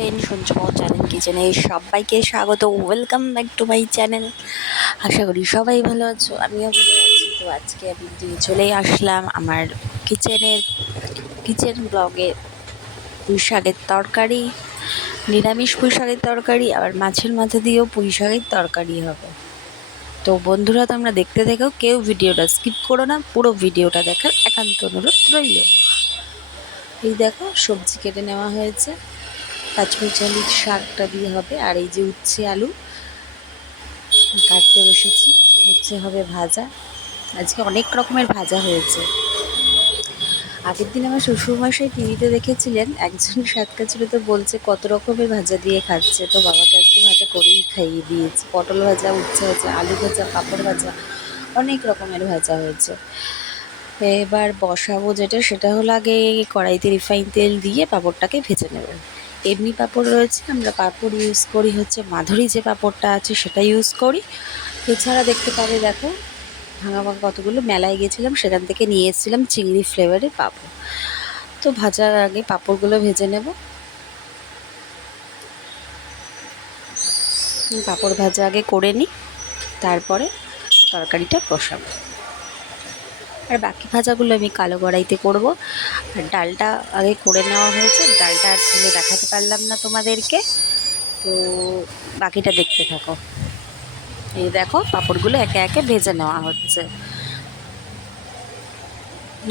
Friend, শুনছো channel কিচেনে সবাইকে স্বাগত। Welcome back to my channel. আশা করি সবাই ভালো আছো, আমিও ভালো আছি। তো আজকে আমি চলে আসলাম আমার কিচেন ব্লগে। পুঁই শাকের তরকারি, নিরামিষ পুঁই শাকের তরকারি, আবার মাছের মাথা দিয়েও পুঁই শাকের তরকারি হবে। তো বন্ধুরা, তোমরা দেখতে দেখো, কেউ ভিডিওটা স্কিপ করো না, পুরো ভিডিওটা দেখার একান্ত অনুরোধ রইল। এই দেখো, সবজি কেটে নেওয়া হয়েছে, পাঁচমিশালি শাকটা দিয়ে হবে। আর এই যে উচ্ছে আলু কাটতে বসেছি, উচ্ছে হবে ভাজা। আজকে অনেক রকমের ভাজা হয়েছে। আগের দিন আমার শ্বশুরমশাই টিভিতে দেখেছিলেন, একজন তো বলছে কত রকমের ভাজা দিয়ে খাচ্ছে। তো বাবাকে আজকে ভাজা করেই খাইয়ে দিয়েছি। পটল ভাজা, উচ্ছে ভাজা, আলু ভাজা, পাঁপড় ভাজা, অনেক রকমের ভাজা হয়েছে। এবার বসাবো সেটা হলো, আগে কড়াইতে রিফাইন তেল দিয়ে পাঁপড়টাকে ভেজে নেব। এমনি পাঁপড় রয়েছে, আমরা পাঁপড় ইউজ করি হচ্ছে মাধুরী যে পাঁপড়টা আছে সেটা ইউজ করি। এছাড়া দেখতে পাবে, দেখো ভাঙা ভাঙা কতগুলো মেলায় গেছিলাম, সেখান থেকে নিয়ে এসেছিলাম চিংড়ি ফ্লেভারের পাঁপড়। তো ভাজার আগে পাঁপড়গুলো ভেজে নেব। পাঁপড় ভাজা আগে করে নিই, তারপরে তরকারিটা বসাবো। আর বাকি ভাজাগুলো আমি কালো কড়াইতে করব। আর ডালটা আগে করে নেওয়া হয়েছে, ডালটা আর তুলে দেখাতে পারলাম না তোমাদেরকে, তো বাকিটা দেখতে থাকো। এই দেখো, পাঁপড়গুলো একে একে ভেজে নেওয়া হচ্ছে।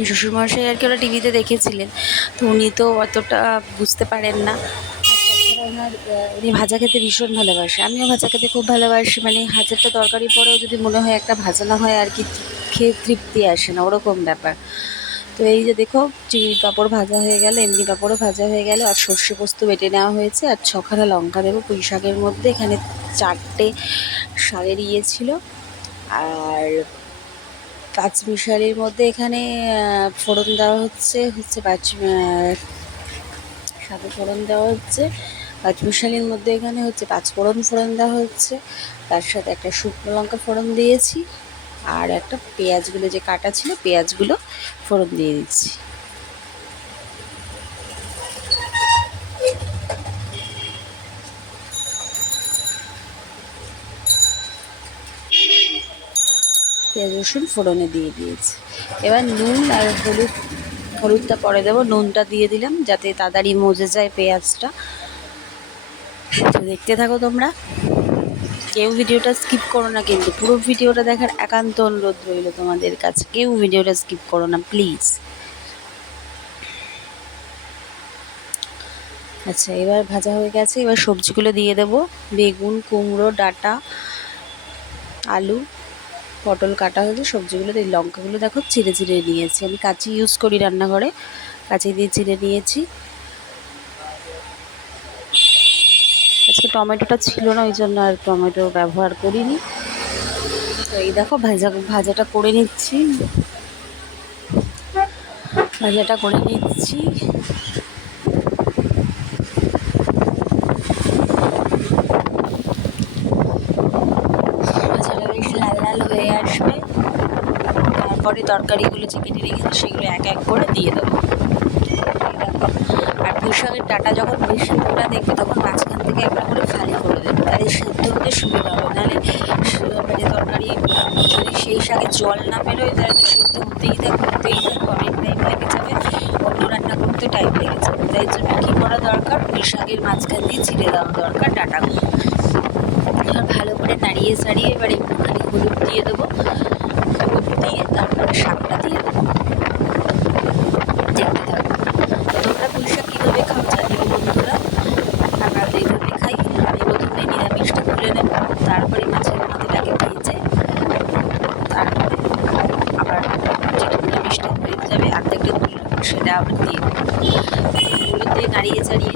শ্বশুরমশাই আর কি ওরা টিভিতে দেখেছিলেন, তো উনি তো অতটা বুঝতে পারেন না। উনি ভাজা খেতে ভীষণ ভালোবাসে, আমিও ভাজা খেতে খুব ভালোবাসি। মানে হাজারটা তরকারি পরেও যদি মনে হয় একটা ভাজা না হয় আর কি খেয়ে তৃপ্তি আসে না, ওরকম ব্যাপার। তো এই যে দেখো, চিংড়ি পাঁপড় ভাজা হয়ে গেল, এমনি পাঁপড়ও ভাজা হয়ে গেল, আর সর্ষে পোস্ত বেটে নেওয়া হয়েছে, আর 6খানা লঙ্কা দেবো পুঁই শাকের মধ্যে। এখানে 4টে শাকের ইয়ে ছিল। আর পাঁচমিশালির মধ্যে এখানে ফোড়ন দেওয়া হচ্ছে শাকে ফোড়ন দেওয়া হচ্ছে। পাঁচমিশালির মধ্যে এখানে হচ্ছে পাঁচফোড়ন দেওয়া হচ্ছে, তার সাথে একটা শুকনো লঙ্কা ফোড়ন দিয়েছি, আর একটা পেঁয়াজগুলো যে কাটা ছিল পেঁয়াজগুলো ফোড়ন দিয়ে দিচ্ছি। পেঁয়াজ রসুন ফোড়নে দিয়ে দিয়েছি। এবার নুন আর হলুদটা পরে দেবো, নুনটা দিয়ে দিলাম যাতে তাড়াতাড়ি মজে যায় পেঁয়াজটা। তো দেখতে থাকো তোমরা, কেউ ভিডিওটা স্কিপ করো না কিন্তু, পুরো ভিডিওটা দেখার একান্ত অনুরোধ রইল তোমাদের কাছে। কেউ ভিডিওটা স্কিপ করো না প্লিজ। আচ্ছা, এবার ভাজা হয়ে গেছে, এবার সবজিগুলো দিয়ে দেবো। বেগুন, কুমড়ো ডাঁটা, আলু, পটল কাটা হয়েছে, সবজিগুলো এই লঙ্কাগুলো দেখো চিড়ে চিড়ে নিয়েছি। আমি কাঁচি ইউজ করি রান্নাঘরে, কাঁচি দিয়ে চিড়ে নিয়েছি। আজকে টমেটোটা ছিল না, ওই জন্য আর টমেটো ব্যবহার করিনি। তো এই দেখো, ভাজাটা করে নিচ্ছি। ভাজাটা করে নিচ্ছি। ভাজাটা বেশ লাল লাল হয়ে আসবে, তারপরে তরকারিগুলো যে কেটে রেখেছি সেগুলো এক এক করে দিয়ে দেবো। আর পুঁই শাকের ডাঁটা যখন বেশি মোটা দেখবে তখন মাঝখান থেকে একটা করে ফালি করে দেবে, তাহলে সেদ্ধ হতে সুবিধা হবে। নাহলে মানে তরকারি যদি সেই শাকে জল না বেরোয় তাহলে তো সেদ্ধ হতেই থাকবে অনেক টাইম লেগে যাবে, অন্য রান্না করতে টাইম লেগে যাবে। তাই জন্য কী করা দরকার, পুঁই শাকের মাঝখান দিয়ে ছিঁড়ে দেওয়া দরকার ডাঁটাগুলো। এবার ভালো করে নাড়িয়ে ছাড়িয়ে এবার একটুখানি হলুদ দিয়ে দেবো, হলুদ দিয়ে তারপরে শাকটা দিয়ে দেবো। দেখতে থাকবো। তোমরা পুঁই শাক কীভাবে খাও জানিও বন্ধুরা, আমরা তো এইভাবে খাই। আমি প্রথমে নিরামিষটা তুলে নেব, তারপরে মাছের মাথাটাকে ভেজে তারপরে আবার যেটা নিরামিষটা হয়ে যাবে অর্ধেকটা তুলে নেবো, সেটা আবার দিয়ে দেবো। হলুদ দিয়ে নাড়িয়ে চাড়িয়ে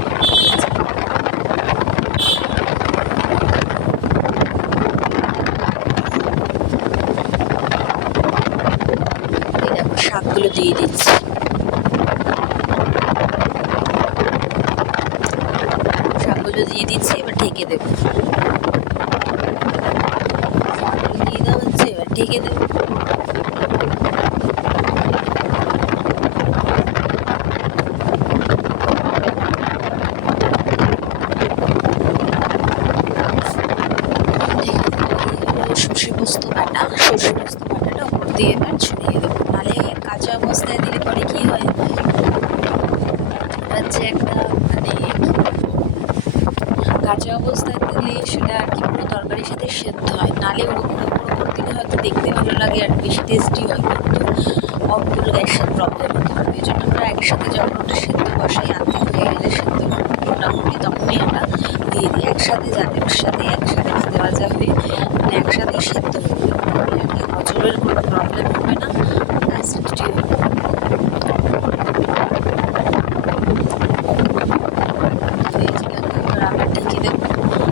শাকগুলো দিয়ে দিচ্ছি। শাকগুলো দিয়ে দিচ্ছি, এবার ঢেকে দেবো। শাকগুলো দিয়ে দেওয়া হচ্ছে, এবার ঢেকে দেবো। সেটা আর কি পুরো তরকারির সাথে সেদ্ধ হয়, নালে ওরকম পুরো করে দিলে হয়তো দেখতে ভালো লাগে আর বেশি টেস্টি হয়, কিন্তু অম্বল গ্যাসের প্রবলেম হতে পারে। এই জন্য আমরা একসাথে যখন ওটা সেদ্ধ বসাই আর্ধেক হয়ে গেলে সেদ্ধ মোটামুটি তখনই আমরা দিয়ে দিই একসাথে, যাতে ওর সাথে একসাথে ভাজা ভাজা হয়ে মানে একসাথেই সেদ্ধ হয়ে যাবে আর কি, হজমের কোনো প্রবলেম হবে না, অ্যাসিডিটি হবে না। আবার ঢেকে দেবো,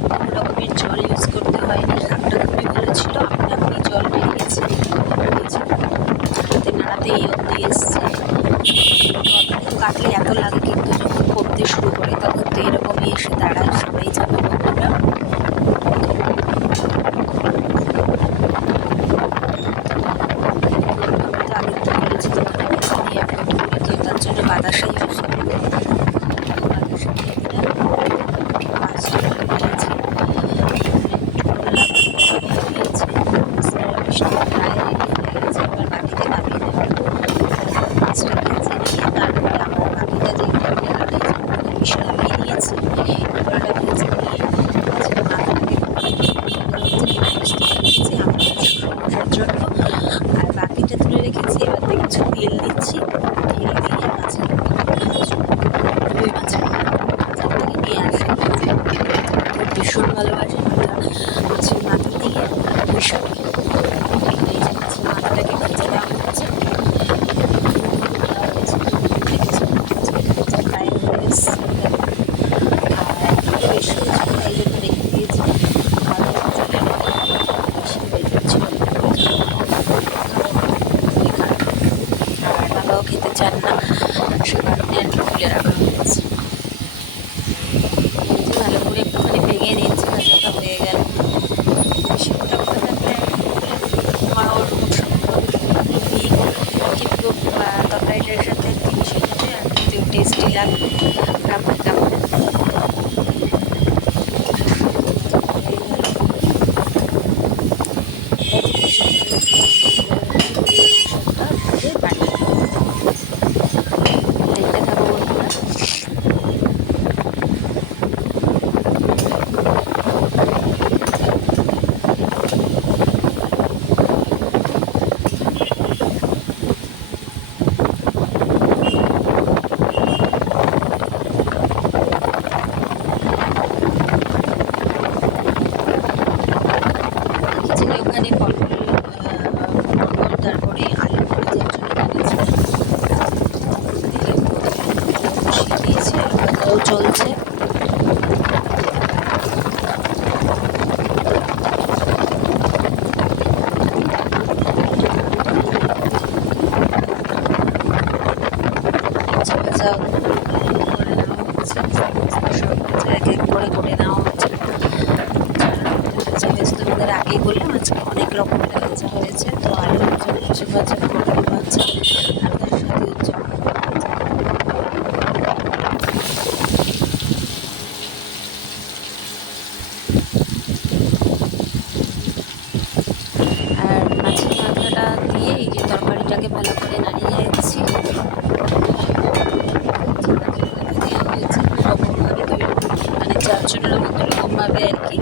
কোনো রকমের জল ইউজ করতে হয়নি, শাকটা খুবই ভালো ছিল, আপনা আপনি জল বেরিয়েছে, নাড়াতে নাড়াতে এই অবধি এসছে। তরকারি কাটলে এত লাগে, কিন্তু যখন করতে শুরু করে তখন তো এরকমই এসে দাঁড়ায়, সবাই যাবে বন্ধুরা। তো আগের তো বলেছি দোকানে গেছে নিয়ে একটা করে কেউ তার জন্য বাতাসা ইউজ করবে, বাতাসা দিয়ে দিলাম, মাছটা নিয়েছি, মিষ্টি প্রায় রেডি হয়ে গেছে, এবার বাকিতে নামিয়ে দেবো। মাছটা ভেজে নিয়ে তারপরে আমার বাকিটা যে মিষ্টি নামিয়ে নিয়েছি, ওটা ভেজে নিয়ে মাছের মাথাটাকে রেখেছি আমার শ্বশুরমশাইয়ের জন্য, আর বাকিটা তুলে রেখেছি। এবার দেখছি তেল দিচ্ছি, তেল দিয়ে মাছের রুই মাছের বাজার থেকে নিয়ে আসে, ভীষণ ভালোবাসে মাছের মাথা দিয়ে পুঁই শাক। এই যে মাছের মাথাটাকে ভেজে দেওয়া হচ্ছে, প্রায় হয়ে এসছে, আর বেশ কিছুটা এই জন্য রেখে দিয়েছি, কারণ জলে বেশি হয়ে যাচ্ছিল, আর বাবাও খেতে চান না, সে কারণে আর কি তুলে রাখা হয়েছে। ভালো করে একটুখানি ভেঙে নিয়েছি, ভাজাটা হয়ে গেল, বেশি মোটা করে থাকলে আমার কিন্তু তরকারিটার সাথে মিশে যাবে আর কিন্তু টেস্টি লাগবে কামড়ে কামড়ে। দেখতে থাকো বন্ধুরা। ওখানে পটল তারপরে আলু ভাজার জন্য কিনেছি, বসিয়ে দিয়েছি, আলু ভাজাও চলছে। ভাজা ভাজা করে নেওয়া হচ্ছে, সব ভাজা এক এক করে নেওয়া হচ্ছে। ভাজা ভেজতে ওদের আগেই বললাম আজকে অনেক রকমের ভাজা হয়েছে, তো আলু ভাজা, লুচি ভাজা, পটল ভাজা, আর তার সাথে হচ্ছে আর মাছের মাথাটা দিয়ে এই যে তরকারিটাকে ভালো করে নাড়িয়ে নিচ্ছি। রকমভাবে মানে চারজনের মতো রকমভাবে আর কি।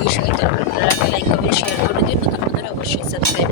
বিষয় তরকারিটা লাইক করবেন, শেয়ার করে দিন, নতুন নতুন অবশ্যই সাবস্ক্রাইব